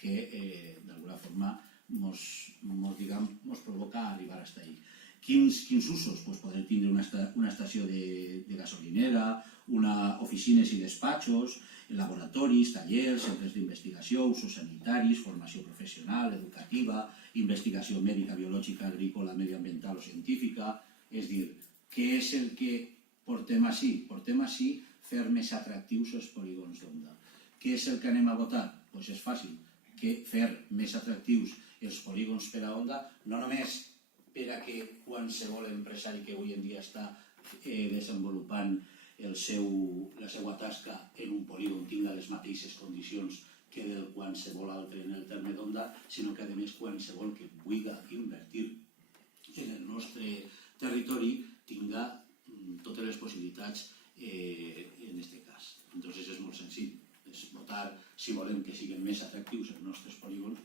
que d'alguna forma ens provoca arribar fins ahí. Quins usos? Poder tindre una estació de gasolinera, oficines i despatxos, laboratoris, tallers, centres d'investigació, usos sanitaris, formació professional, educativa, investigació mèdica, biològica, agrícola, mediambiental o científica. És a dir, què és el que portem ací? Portem ací fer més atractius els polígons d'Onda. Què és el que anem a votar? Doncs és fàcil, que fer més atractius els polígons per a Onda, no només per a que qualsevol empresari que avui en dia està desenvolupant la seva tasca en un polígon tinga les mateixes condicions que del qualsevol altre en el terme d'Onda, sinó que a més qualsevol que vulgui invertir en el nostre territori tinga totes les possibilitats en aquest cas. Entonces és molt senzill, és votar si volem que siguin més atractius els nostres polígons